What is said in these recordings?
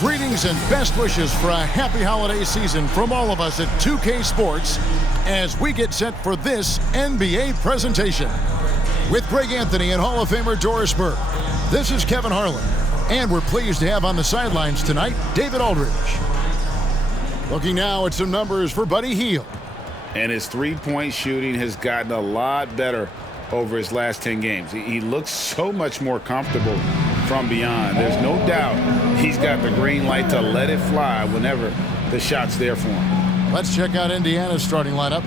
Greetings and best wishes for a happy holiday season from all of us at 2K Sports as we get set for this NBA presentation. With Greg Anthony and Hall of Famer Doris Burke, this is Kevin Harlan, and we're pleased to have on the sidelines tonight David Aldridge. Looking now at some numbers for Buddy Hield. And his three-point shooting has gotten a lot better over his last 10 games. He looks so much more comfortable from beyond. There's no doubt he's got the green light to let it fly whenever the shot's there for him. Let's check out Indiana's starting lineup.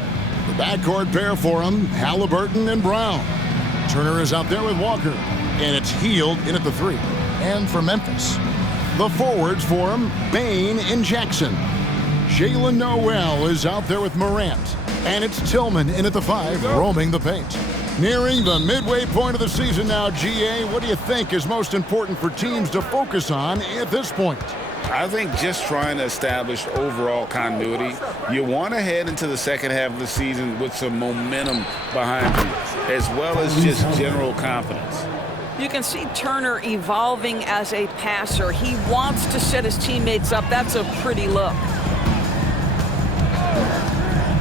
The backcourt pair for him, Halliburton and Brown. Turner is out there with Walker, and it's Hield in at the 3. And for Memphis, the forwards for him, Bane and Jackson. Jalen Noel is out there with Morant, and it's Tillman in at the 5, roaming the paint. Nearing the midway point of the season now, GA, what do you think is most important for teams to focus on at this point? I think just trying to establish overall continuity. You want to head into the second half of the season with some momentum behind you, as well as just general confidence. You can see Turner evolving as a passer. He wants to set his teammates up. That's a pretty look.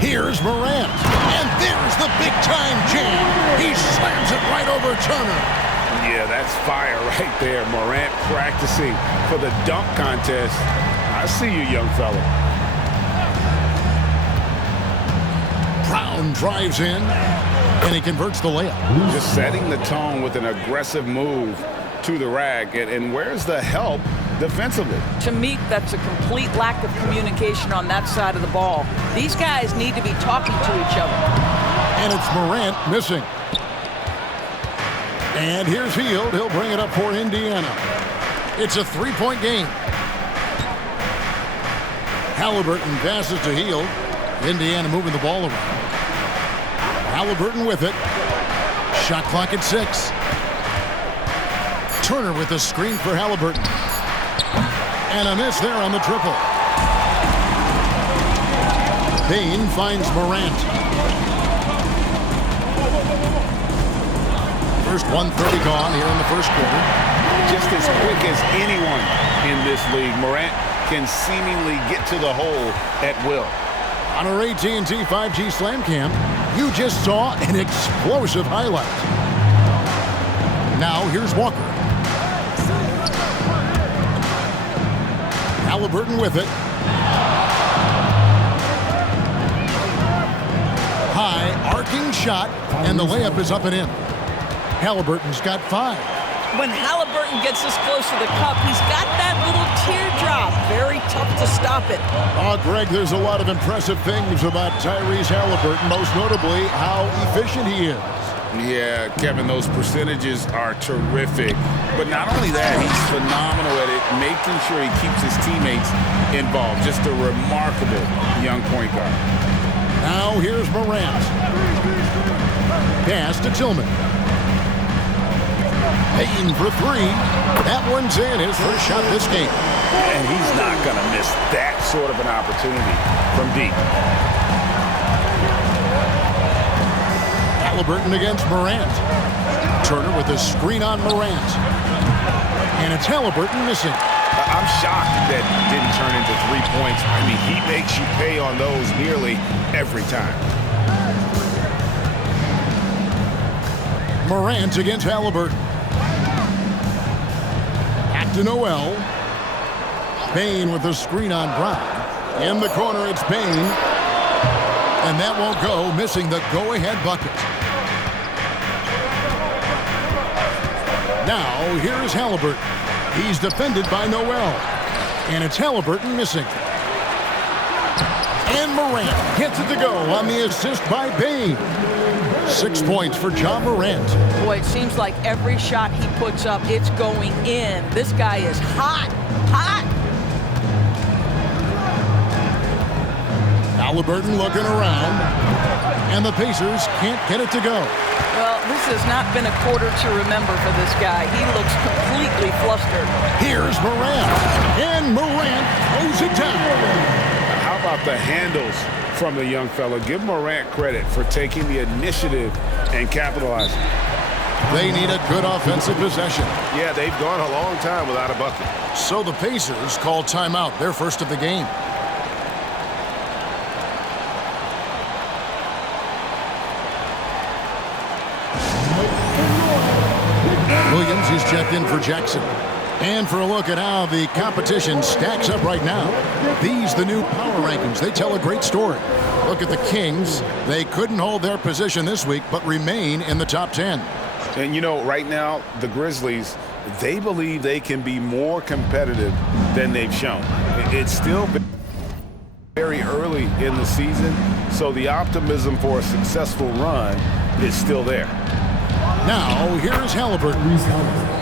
Here's Morant, and there's the big-time jam. He slams it right over Turner. Yeah, that's fire right there. Morant practicing for the dunk contest. I see you, young fella. Brown drives in, and he converts the layup. Just setting the tone with an aggressive move to the rack. And where's the help defensively? To me, that's a complete lack of communication on that side of the ball. These guys need to be talking to each other. And it's Morant missing. And here's Hield. He'll bring it up for Indiana. It's a three-point game. Halliburton passes to Hield. Indiana moving the ball around. Halliburton with it. Shot clock at 6. Turner with a screen for Halliburton. And a miss there on the triple. Bane finds Morant. First 1:30 gone here in the first quarter. Just as quick as anyone in this league, Morant can seemingly get to the hole at will. On our AT&T 5G Slam Cam, you just saw an explosive highlight. Now here's Walker. Halliburton with it. High arcing shot, and the layup is up and in. Halliburton's got 5. When Halliburton gets this close to the cup, he's got that little teardrop. Very tough to stop it. Greg, there's a lot of impressive things about Tyrese Halliburton, most notably how efficient he is. Yeah, Kevin, those percentages are terrific. But not only that, he's phenomenal at it, making sure he keeps his teammates involved. Just a remarkable young point guard. Now here's Morant. Pass to Tillman. Payton for 3. That one's in. His first shot this game. And he's not going to miss that sort of an opportunity from deep. Halliburton against Morant. Turner with a screen on Morant. And it's Halliburton missing. I'm shocked that didn't turn into 3 points. I mean, he makes you pay on those nearly every time. Morant against Halliburton. Back to Noel. Bane with a screen on Brown. In the corner, it's Bane. And that won't go, missing the go-ahead bucket. Now, here's Halliburton. He's defended by Noel. And it's Halliburton missing. And Morant gets it to go on the assist by Bane. 6 points for John Morant. Boy, it seems like every shot he puts up, it's going in. This guy is hot, hot. Halliburton looking around. And the Pacers can't get it to go. Well, this has not been a quarter to remember for this guy. He looks completely flustered. Here's Morant. And Morant throws it down. How about the handles from the young fella? Give Morant credit for taking the initiative and capitalizing. They need a good offensive possession. Yeah, they've gone a long time without a bucket. So the Pacers call timeout, their first of the game. Williams is checked in for Jackson. And for a look at how the competition stacks up right now. These, the new power rankings, they tell a great story. Look at the Kings. They couldn't hold their position this week, but remain in the top 10. And, you know, right now, the Grizzlies, they believe they can be more competitive than they've shown. It's still very early in the season, so the optimism for a successful run is still there. Now, here's Halliburton.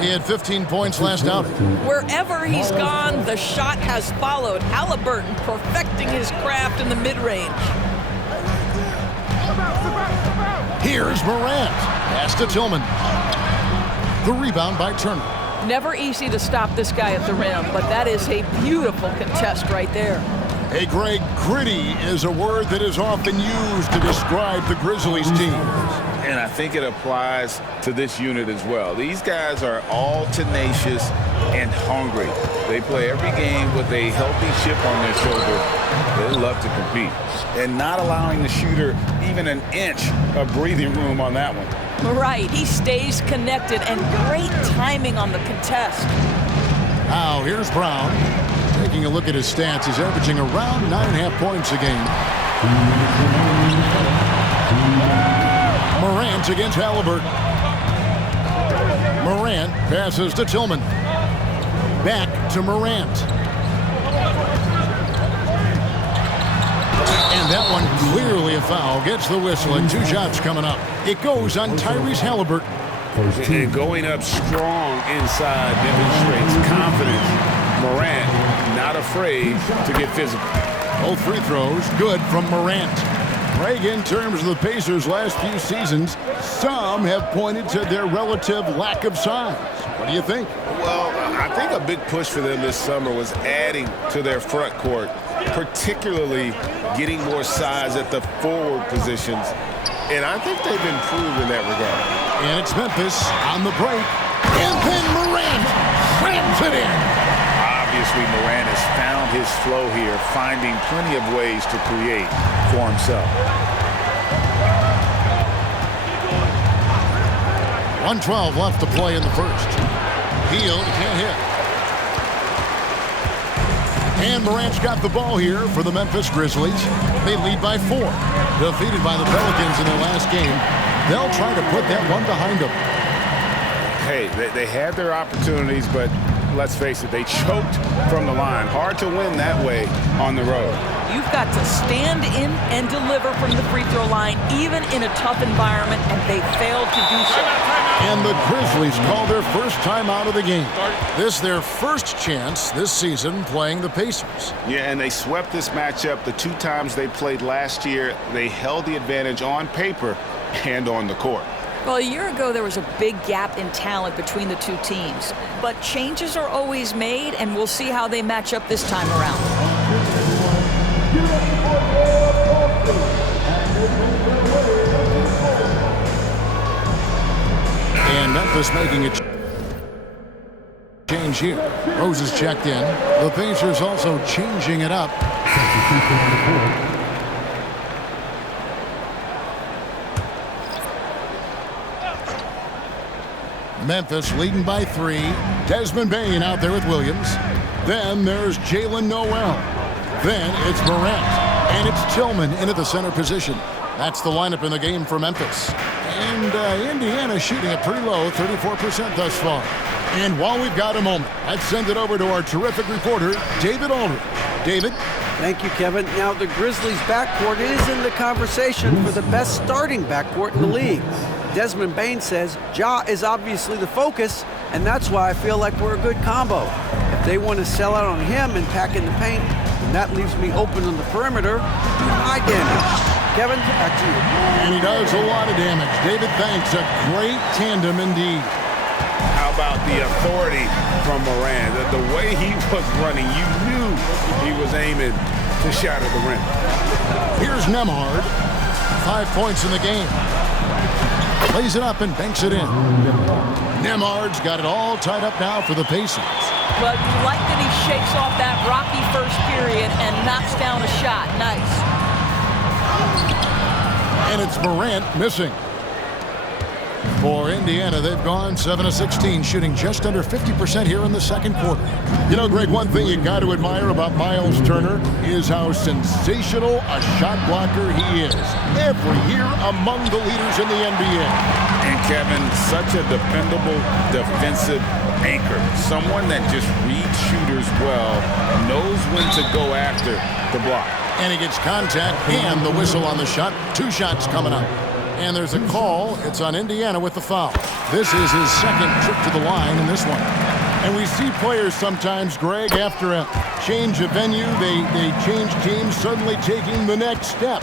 He had 15 points last outing. Wherever he's gone, the shot has followed. Halliburton perfecting his craft in the mid-range. Here's Morant. Pass to Tillman. The rebound by Turner. Never easy to stop this guy at the rim, but that is a beautiful contest right there. Hey, Greg, gritty is a word that is often used to describe the Grizzlies team. And I think it applies to this unit as well. These guys are all tenacious and hungry. They play every game with a healthy chip on their shoulder. They love to compete. And not allowing the shooter even an inch of breathing room on that one. Right, he stays connected, and great timing on the contest. Now, here's Brown. Taking a look at his stats, he's averaging around 9.5 points a game. Morant against Halliburton. Morant passes to Tillman. Back to Morant. And that one clearly a foul. Gets the whistle and 2 shots coming up. It goes on Tyrese Halliburton. And going up strong inside demonstrates confidence. Morant not afraid to get physical. Both free throws good from Morant. Greg, in terms of the Pacers' last few seasons, some have pointed to their relative lack of size. What do you think? Well, I think a big push for them this summer was adding to their front court, particularly getting more size at the forward positions. And I think they've improved in that regard. And it's Memphis on the break. And then Morant slams it in. Obviously, Morant has found his flow here, finding plenty of ways to create for himself. 1:12 left to play in the first. Hield can't hit. And Morant's got the ball here for the Memphis Grizzlies. They lead by 4. Defeated by the Pelicans in their last game. They'll try to put that one behind them. Hey, they had their opportunities, but let's face it, they choked from the line. Hard to win that way on the road. You've got to stand in and deliver from the free throw line, even in a tough environment, and they failed to do so. And the Grizzlies call their first time out of the game. This their first chance this season playing the Pacers. Yeah, and they swept this matchup the 2 times they played last year. They held the advantage on paper and on the court. Well, a year ago, there was a big gap in talent between the 2 teams. But changes are always made, and we'll see how they match up this time around. And Memphis making a change here. Rose is checked in. The Pacers also changing it up. Memphis leading by 3. Desmond Bane out there with Williams. Then there's Jalen Noel. Then it's Morant. And it's Tillman in at the center position. That's the lineup in the game for Memphis. And Indiana shooting it pretty low, 34% thus far. And while we've got a moment, let's send it over to our terrific reporter, David Aldridge. David? Thank you, Kevin. Now, the Grizzlies' backcourt is in the conversation for the best starting backcourt in the league. Desmond Bane says Ja is obviously the focus, and that's why I feel like we're a good combo. If they want to sell out on him and pack in the paint, then that leaves me open on the perimeter to do my damage. Kevin, back to you. And he does a lot of damage. David, thanks. A great tandem indeed. How about the authority from Morant? The way he was running, you knew he was aiming to shatter the rim. Here's Nemhard. 5 points in the game. Lays it up and banks it in. Nemard's got it all tied up now for the Pacers. Well, you like that he shakes off that rocky first period and knocks down a shot. Nice. And it's Morant missing. For Indiana, they've gone 7 of 16, shooting just under 50% here in the second quarter. You know, Greg, one thing you got to admire about Miles Turner is how sensational a shot blocker he is. Every year among the leaders in the NBA. And Kevin, such a dependable defensive anchor. Someone that just reads shooters well, knows when to go after the block. And he gets contact and the whistle on the shot. 2 shots coming up. And there's a call. It's on Indiana with the foul. This is his second trip to the line in this one. And we see players sometimes, Greg, after a change of venue, they change teams, suddenly taking the next step.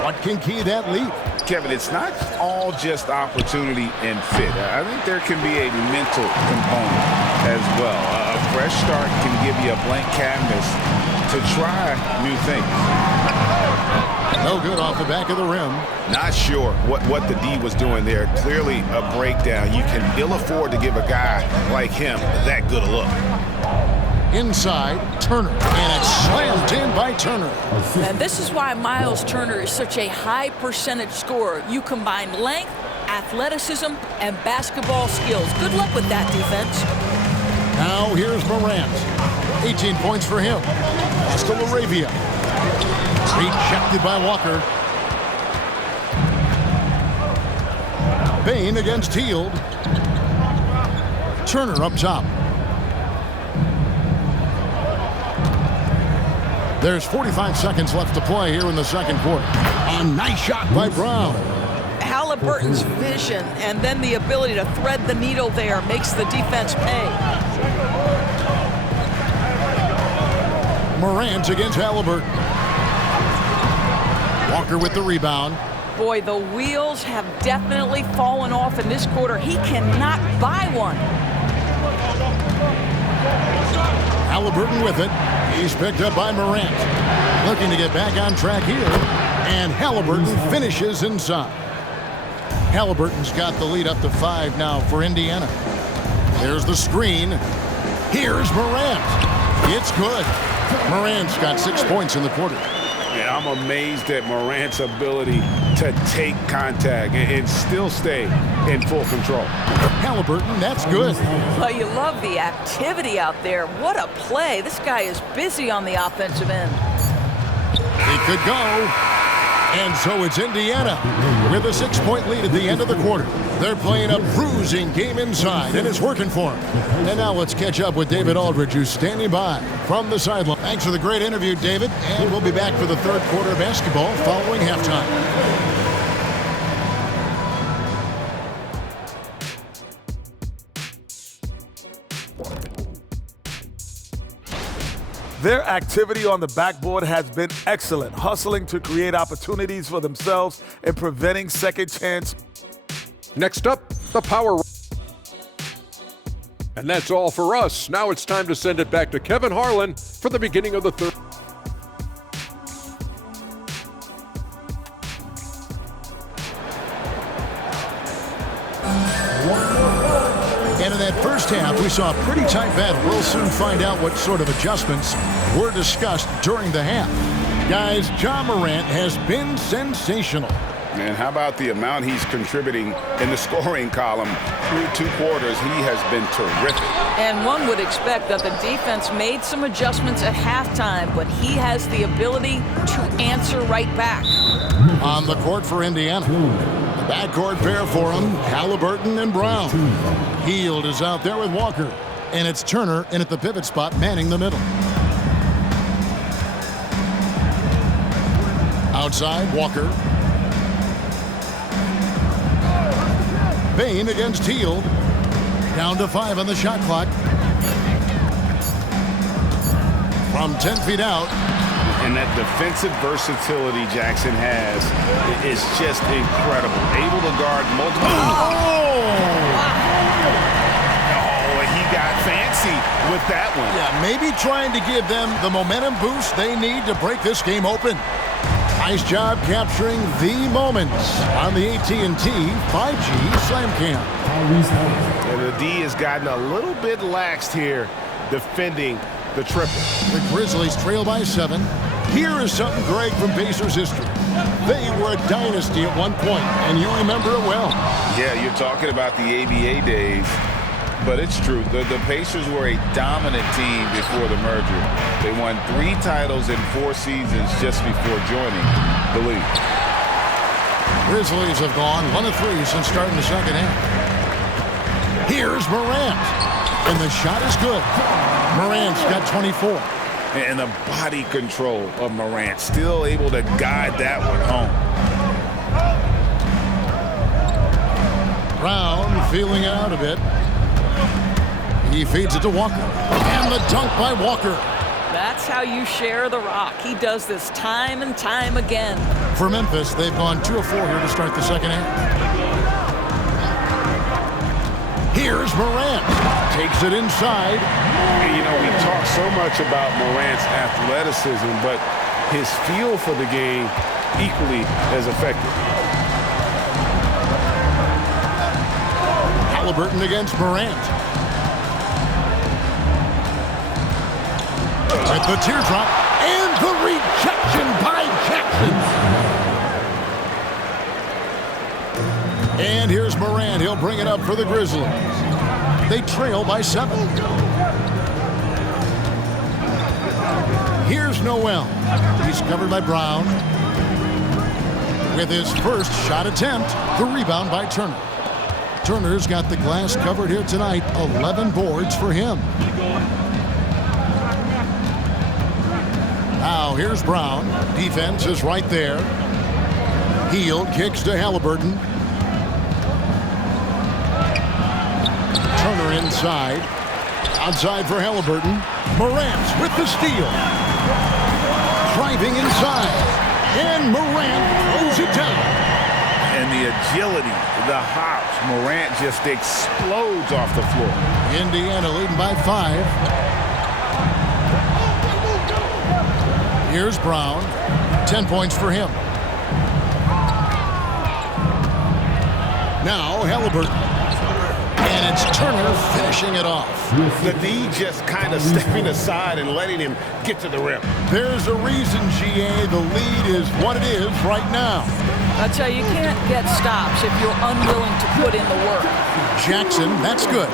What can key that leap? Kevin, it's not all just opportunity and fit. I think there can be a mental component as well. A fresh start can give you a blank canvas to try new things. No good off the back of the rim. Not sure what the D was doing there. Clearly a breakdown. You can ill afford to give a guy like him that good a look. Inside, Turner, and it's slammed in by Turner. And this is why Miles Turner is such a high percentage scorer. You combine length, athleticism, and basketball skills. Good luck with that defense. Now here's Morant. 18 points for him. Oscar Laravia. Rejected by Walker. Bain against Hield. Turner up top. There's 45 seconds left to play here in the second quarter. A nice shot by Brown. Halliburton's vision and then the ability to thread the needle there makes the defense pay. Morant against Halliburton. Walker with the rebound. Boy, the wheels have definitely fallen off in this quarter. He cannot buy one. Halliburton with it. He's picked up by Morant. Looking to get back on track here. And Halliburton finishes inside. Halliburton's got the lead up to 5 now for Indiana. There's the screen. Here's Morant. It's good. Morant's got 6 points in the quarter. And I'm amazed at Morant's ability to take contact and still stay in full control. Halliburton, that's good. Well, you love the activity out there. What a play. This guy is busy on the offensive end. He could go. And so it's Indiana with a 6-point lead at the end of the quarter. They're playing a bruising game inside, and it's working for them. And now let's catch up with David Aldridge, who's standing by from the sideline. Thanks for the great interview, David. And we'll be back for the third quarter of basketball following halftime. Their activity on the backboard has been excellent, hustling to create opportunities for themselves and preventing second chance. Next up, the power. And that's all for us. Now it's time to send it back to Kevin Harlan for the beginning of the third. And in that first half, we saw a pretty tight battle. We'll soon find out what sort of adjustments were discussed during the half. Guys, Ja Morant has been sensational. And how about the amount he's contributing in the scoring column through 2 quarters? He has been terrific. And one would expect that the defense made some adjustments at halftime, but he has the ability to answer right back. On the court for Indiana. The backcourt pair for him, Halliburton and Brown. Hield is out there with Walker. And it's Turner in at the pivot spot, manning the middle. Outside, Walker. Bain against Hield. Down to 5 on the shot clock. From 10 feet out. And that defensive versatility Jackson has is just incredible. Able to guard multiple. He got fancy with that one. Yeah, maybe trying to give them the momentum boost they need to break this game open. Nice job capturing the moments on the AT&T 5G Slam Cam. And the D has gotten a little bit laxed here defending the triple. The Grizzlies trail by 7. Here is something great from Pacers history. They were a dynasty at one point, and you remember it well. Yeah, you're talking about the ABA days, but it's true. The Pacers were a dominant team before the merger. They won 3 titles in 4 seasons just before joining the league. Grizzlies have gone 1 of 3 since starting the second half. Here's Morant, and the shot is good. Morant's got 24. And the body control of Morant, still able to guide that one home. Brown feeling it out a bit. He feeds it to Walker. And the dunk by Walker. That's how you share the rock. He does this time and time again. For Memphis, they've gone 2 of 4 here to start the second half. Here's Morant. Takes it inside. And, you know, we talk so much about Morant's athleticism, but his feel for the game equally as effective. Halliburton against Morant. With the teardrop and the rejection by Jackson. And here's Morant. He'll bring it up for the Grizzlies. They trail by 7. Here's Noel. He's covered by Brown. With his first shot attempt, the rebound by Turner. Turner's got the glass covered here tonight. 11 boards for him. Now here's Brown. Defense is right there. Hield kicks to Halliburton. Turner inside. Outside for Halliburton. Morant with the steal. Driving inside. And Morant throws it down. And the agility, the hops, Morant just explodes off the floor. Indiana leading by 5. Here's Brown. 10 points for him. Now Halliburton. And it's Turner finishing it off. The D just kind of stepping aside and letting him get to the rim. There's a reason, GA, the lead is what it is right now. I tell you, you can't get stops if you're unwilling to put in the work. Jackson, that's good.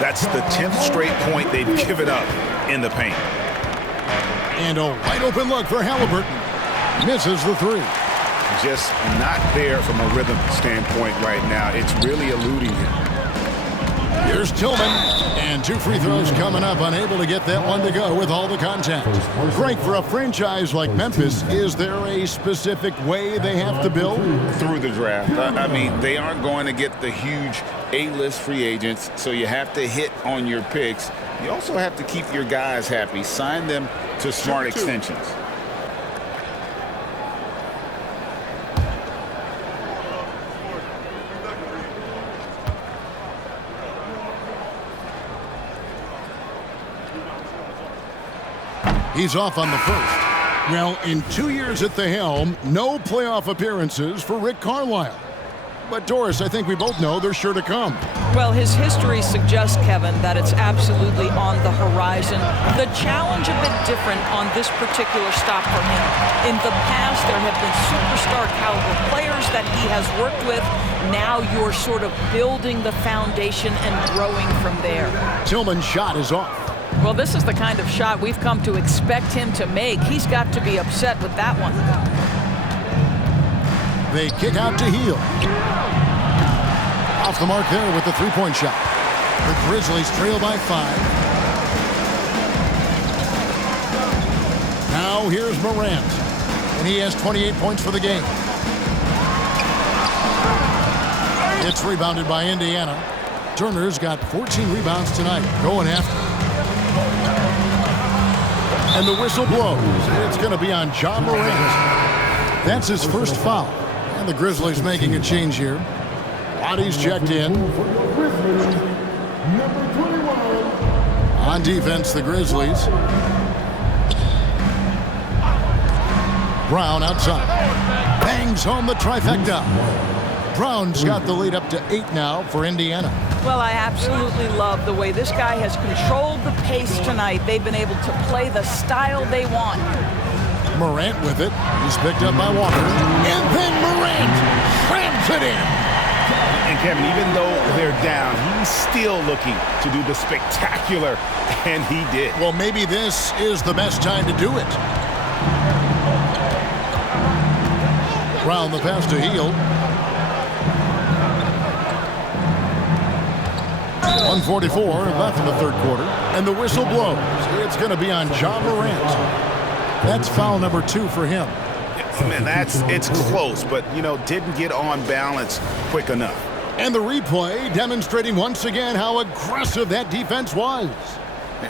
That's the 10th straight point they've given up in the paint. And a wide open look for Halliburton. Misses the 3. Just not there from a rhythm standpoint right now. It's really eluding him. Here's Tillman. And 2 free throws coming up. Unable to get that one to go with all the contact. Frank, for a franchise like Memphis, is there a specific way they have to build? Through the draft. I mean, they aren't going to get the huge A-list free agents, so you have to hit on your picks. You also have to keep your guys happy. Sign them to smart extensions. He's off on the first. Well, in 2 years at the helm, no playoff appearances for Rick Carlisle. But Doris, I think we both know they're sure to come. Well, his history suggests, Kevin, that it's absolutely on the horizon. The challenge a bit different on this particular stop for him. In the past, there have been superstar caliber players that he has worked with. Now you're sort of building the foundation and growing from there. Tillman's shot is off. Well, this is the kind of shot we've come to expect him to make. He's got to be upset with that one. They kick out to Hield. Off the mark there with the three-point shot. The Grizzlies trail by 5. Now here's Morant. And he has 28 points for the game. It's rebounded by Indiana. Turner's got 14 rebounds tonight. Going after. And the whistle blows. It's going to be on John Morant. That's his first foul. And the Grizzlies making a change here. Bodies checked in. On defense, the Grizzlies. Brown outside. Bangs home the trifecta. Brown's got the lead up to 8 now for Indiana. Well, I absolutely love the way this guy has controlled the pace tonight. They've been able to play the style they want. Morant with it. He's picked up by Walker. And then Morant slams it in. And Kevin, even though they're down, he's still looking to do the spectacular, and he did. Well, maybe this is the best time to do it. Brown the pass to Hield. 1:44 left in the third quarter, and the whistle blows. It's going to be on John Morant. That's foul number 2 for him. Man, it's close, but, didn't get on balance quick enough. And the replay demonstrating once again how aggressive that defense was.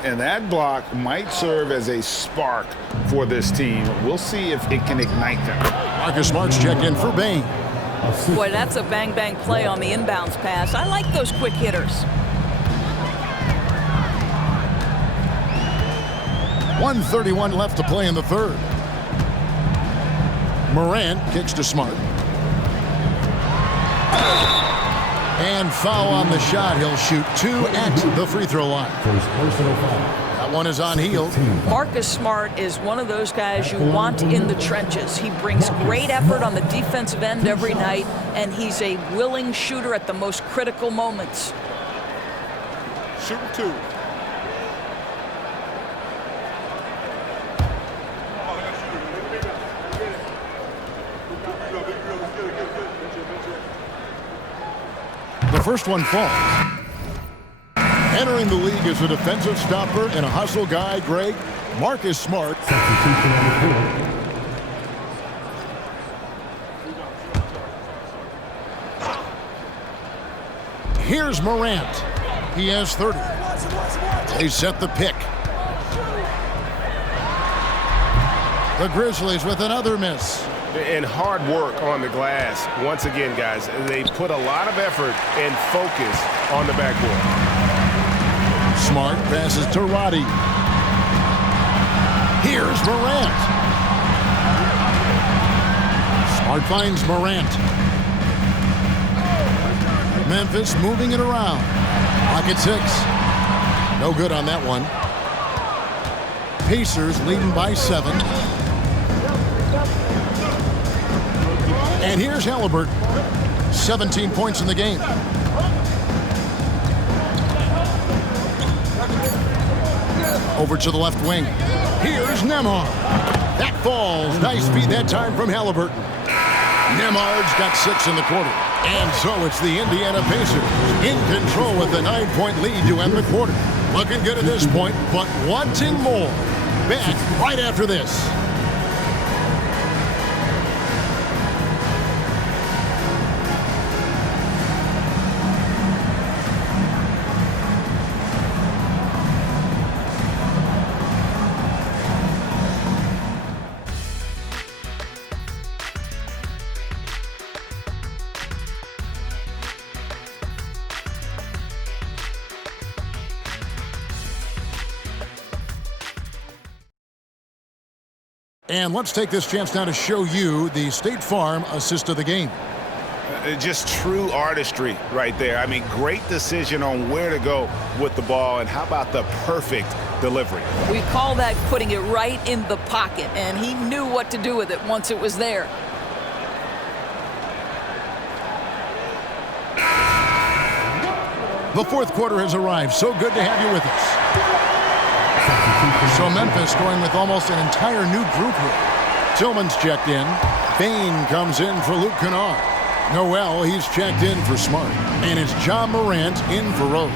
And that block might serve as a spark for this team. We'll see if it can ignite them. Marcus Smart's checked in for Bane. Boy, that's a bang-bang play on the inbounds pass. I like those quick hitters. 1:31 left to play in the third. Morant kicks to Smart. And foul on the shot. He'll shoot 2 at the free throw line. That one is on Hield. Marcus Smart is one of those guys you want in the trenches. He brings great effort on the defensive end every night, and he's a willing shooter at the most critical moments. Shooting 2. The first one falls. Entering the league as a defensive stopper and a hustle guy, Greg, Marcus Smart. Here's Morant. He has 30. They set the pick. The Grizzlies with another miss. And hard work on the glass. Once again, guys, they put a lot of effort and focus on the backboard. Smart passes to Roddy. Here's Morant. Smart finds Morant. Memphis moving it around. Pocket 6. No good on that one. Pacers leading by 7. And here's Halliburton. 17 points in the game. Over to the left wing. Here's Nembhard. That falls. Nice feed that time from Halliburton. Nembhard's got 6 in the quarter. And so it's the Indiana Pacers in control with a 9-point lead to end the quarter. Looking good at this point, but wanting more. Back right after this. And let's take this chance now to show you the State Farm assist of the game. Just true artistry right there. I mean, great decision on where to go with the ball, and how about the perfect delivery? We call that putting it right in the pocket, and he knew what to do with it once it was there. The fourth quarter has arrived. So good to have you with us. So Memphis going with almost an entire new group here. Tillman's checked in. Bane comes in for Luke Kennard. Noel, he's checked in for Smart. And it's John Morant in for Rose.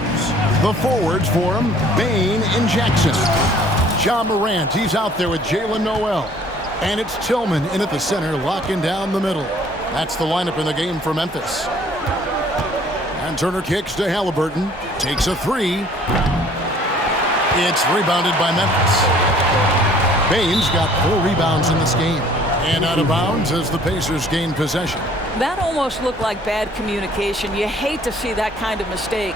The forwards for him, Bane and Jackson. John Morant, he's out there with Jalen Noel. And it's Tillman in at the center, locking down the middle. That's the lineup in the game for Memphis. And Turner kicks to Halliburton. Takes a 3. It's rebounded by Memphis. Bane's got 4 rebounds in this game. And out of bounds as the Pacers gain possession. That almost looked like bad communication. You hate to see that kind of mistake.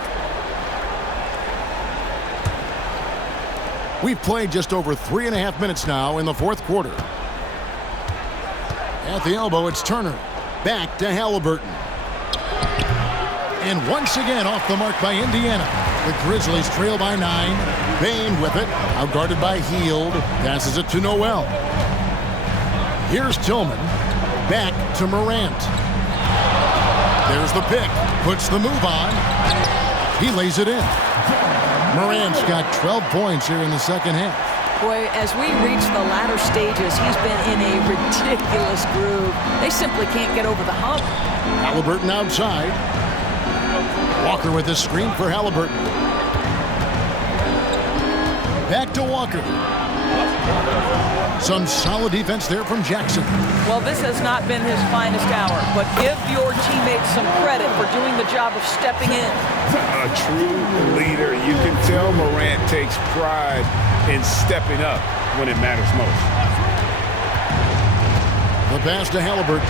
We've played just over 3.5 minutes now in the fourth quarter. At the elbow, it's Turner. Back to Halliburton. And once again off the mark by Indiana. The Grizzlies trail by 9. Bain with it. Outguarded by Hield. Passes it to Noel. Here's Tillman. Back to Morant. There's the pick. Puts the move on. He lays it in. Morant's got 12 points here in the second half. Boy, as we reach the latter stages, he's been in a ridiculous groove. They simply can't get over the hump. Halliburton outside. Walker with the screen for Halliburton. Back to Walker. Some solid defense there from Jackson. Well, this has not been his finest hour, but give your teammates some credit for doing the job of stepping in. A true leader. You can tell Morant takes pride in stepping up when it matters most. The pass to Halliburton.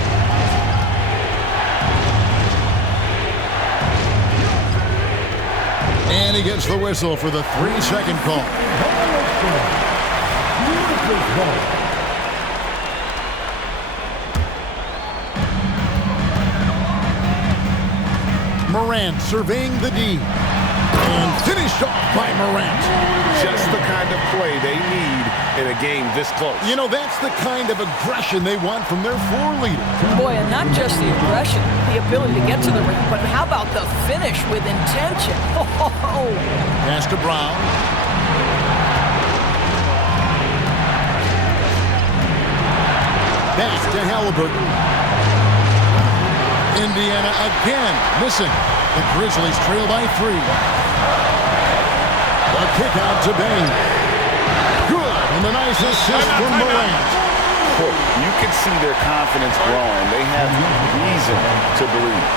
And he gets the whistle for the 3-second call. Morant surveying the D. And finished off by Morant. Just the kind of play they need in a game this close. You know, that's the kind of aggression they want from their floor leader. Boy, and not just the aggression, the ability to get to the ring, but how about the finish with intention? Oh. Pass to Brown. Back to Halliburton. Indiana again missing. The Grizzlies trail by 3. A kick out to Bain. Good. And the nice assist from Morant. You can see their confidence growing. They have reason to believe.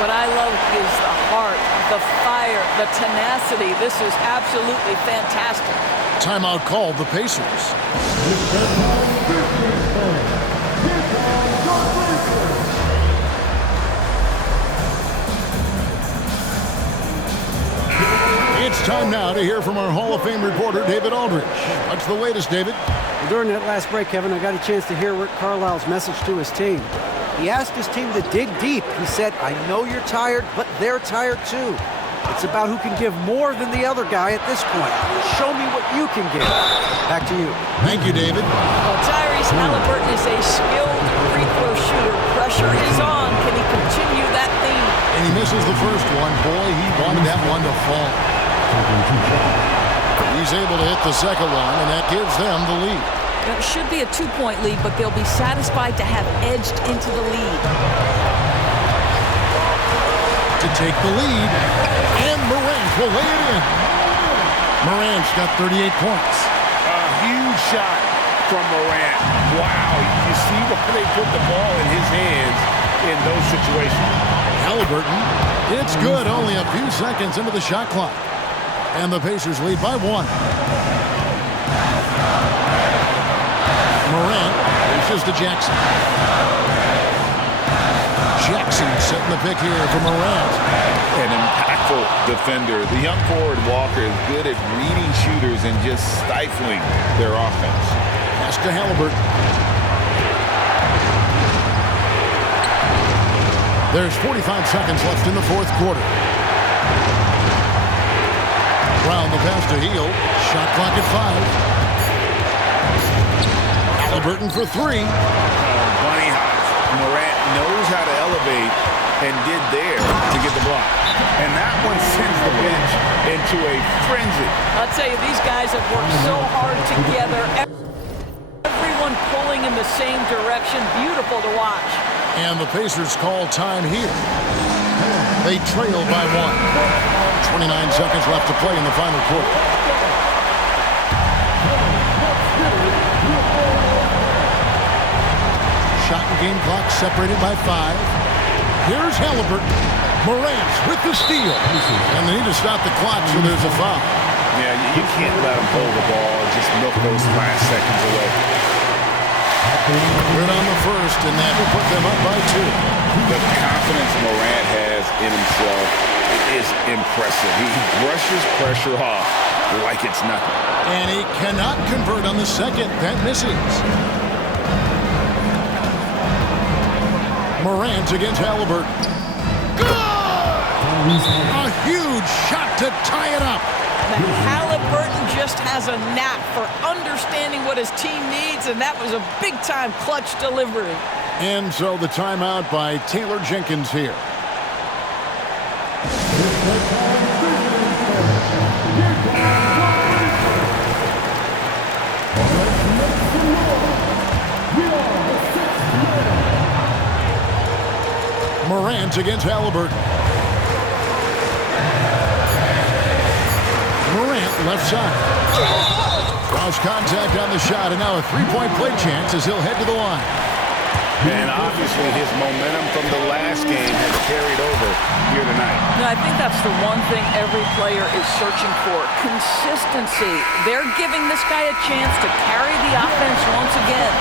What I love is the heart, the fire, the tenacity. This is absolutely fantastic. Timeout called the Pacers. It's time now to hear from our Hall of Fame reporter, David Aldridge. What's the latest, David? During that last break, Kevin, I got a chance to hear Rick Carlisle's message to his team. He asked his team to dig deep. He said, I know you're tired, but they're tired too. It's about who can give more than the other guy at this point. Show me what you can give. Back to you. Thank you, David. Well, Tyrese Halliburton is a skilled free throw shooter. Pressure is on. Can he continue that theme? And he misses the first one. Boy, he wanted that one to fall. He's able to hit the second one, and that gives them the lead. It should be a 2-point lead, but they'll be satisfied to have edged into the lead. To take the lead, and Morant will lay it in. Morant's got 38 points. A huge shot from Morant. Wow, you see why they put the ball in his hands in those situations. Halliburton, it's good, only a few seconds into the shot clock. And the Pacers lead by 1. Morant pushes to Jackson. Jackson setting the pick here for Morant. An impactful defender. The young forward Walker is good at reading shooters and just stifling their offense. Pass to Halliburton. There's 45 seconds left in the fourth quarter. Brown the pass to Hield. Shot clock at 5. Halliburton for 3. Bunny hops. Morant knows how to elevate and did there to get the block. And that one sends the bench into a frenzy. I'll tell you, these guys have worked so hard together. Everyone pulling in the same direction. Beautiful to watch. And the Pacers call time here. They trail by 1. 29 seconds left to play in the final quarter. Shot and game clock separated by 5. Here's Halliburton. Morant with the steal. And they need to stop the clock, so there's a foul. Yeah, you can't let them hold the ball and just milk those last seconds away. Good on the first, and that will put them up by 2. The confidence Morant has in himself is impressive. He brushes pressure off like it's nothing. And he cannot convert on the second. That misses. Morant against Halliburton. Good! A huge shot to tie it up. Now, Halliburton just has a knack for understanding what his team needs, and that was a big-time clutch delivery. And so the timeout by Taylor Jenkins here. Morant against Halliburton. Morant left side. Cross contact on the shot, and now a three-point play chance as he'll head to the line. And obviously his momentum from the last game has carried over here tonight. No, I think that's the one thing every player is searching for. Consistency. They're giving this guy a chance to carry the offense once again.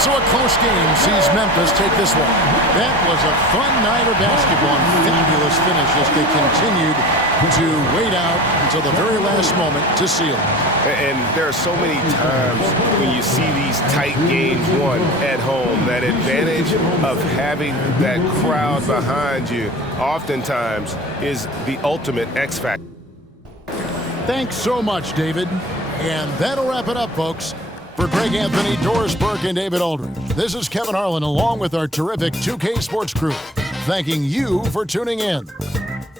So a close game sees Memphis take this one. That was a fun night of basketball and fabulous finish as they continued to wait out until the very last moment to seal it. And there are so many times when you see these tight games won at home, that advantage of having that crowd behind you oftentimes is the ultimate X factor. Thanks so much, David. And that'll wrap it up, folks. For Greg Anthony, Doris Burke, and David Aldridge, this is Kevin Harlan along with our terrific 2K Sports crew, thanking you for tuning in.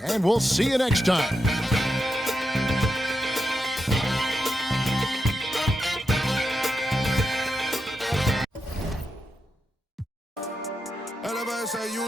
And we'll see you next time.